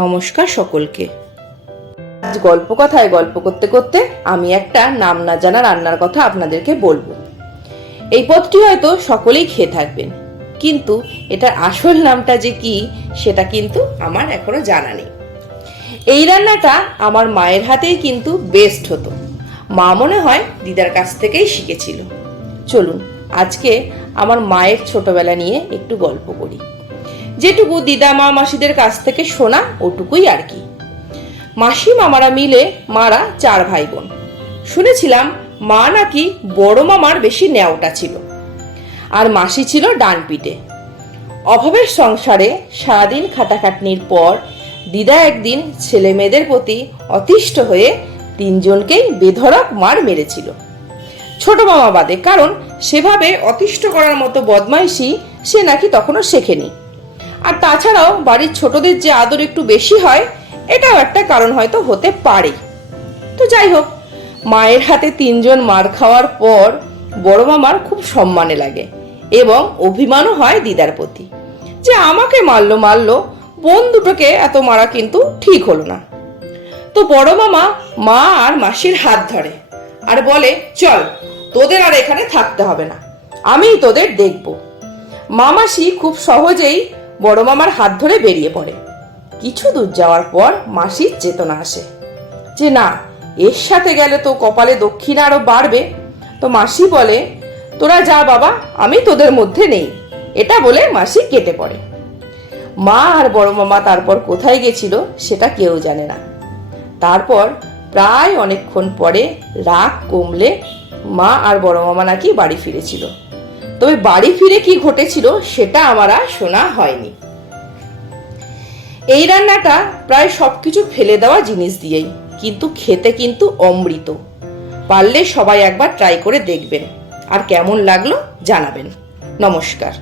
নমস্কার সকলকে। আজ গল্প কথায় গল্প করতে করতে আমি একটা নাম না জানা রান্নার কথা আপনাদেরকে বলবো। এই পদটি হয়তো সকলেই খেয়ে থাকবেন, কিন্তু এটার আসল নামটা যে কি সেটা কিন্তু আমার এখনো জানা নেই। এই রান্নাটা আমার মায়ের হাতেই কিন্তু বেস্ট হতো। মা মনে হয় দিদার কাছ থেকেই শিখেছিল। চলুন আজকে আমার মায়ের ছোটবেলা নিয়ে একটু গল্প করি। যেটুকু দিদা মা মাসিদের কাছ থেকে শোনা ওটুকুই আর কি। মাসি মামারা মিলে মারা 4 ভাই বোন। শুনেছিলাম মা নাকি বড় মামার বেশি ন্যাওটা ছিল, আর মাসি ছিল ডান পিঠে। অভাবের সংসারে সারাদিন খাটাখাটনির পর দিদা একদিন ছেলে মেয়েদের প্রতি অতিষ্ঠ হয়ে 3 জনকেই বেধড়ক মার মেরেছিল, ছোট মামা বাদে। কারণ সেভাবে অতিষ্ঠ করার মতো বদমাইশি সে নাকি তখনো শেখেনি। আর তাছাড়াও বাড়ির ছোটদের যে আদর একটু বেশি হয়, এটাও একটা কারণ হয়তো হতে পারে। তো যাই হোক, মায়ের হাতে 3 জন মার খাওয়ার পর বড় মামার খুব সম্মানে লাগে এবং অভিমানও হয় দিদার প্রতি, যে আমাকে মারলো, বোন দুটোকে এত মারা কিন্তু ঠিক হলো না। তো বড় মামা মা আর মাসির হাত ধরে আর বলে, চল তোদের আর এখানে থাকতে হবে না, আমিই তোদের দেখব। মামাসি খুব সহজেই বড় মামার হাত ধরে বেরিয়ে পড়ে। কিছু দূর যাওয়ার পর মাসির চেতনা আসে যে না, এর সাথে গেলে তো কপালে দক্ষিণা আরো বাড়বে। তো মাসি বলে, তোরা যা বাবা, আমি তোদের মধ্যে নেই। এটা বলে মাসি কেটে পড়ে। মা আর বড় মামা তারপর কোথায় গেছিল সেটা কেউ জানে না। তারপর প্রায় অনেকক্ষণ পরে রাগ কমলে মা আর বড় মামা নাকি বাড়ি ফিরেছিল। তবে বাড়ি ফিরে কি ঘটেছিল সেটা আমার আর শোনা হয়নি। এই রান্নাটা প্রায় সবকিছু ফেলে দেওয়া জিনিস দিয়েই, কিন্তু খেতে কিন্তু অমৃত। পারলে সবাই একবার ট্রাই করে দেখবেন, আর কেমন লাগলো জানাবেন। নমস্কার।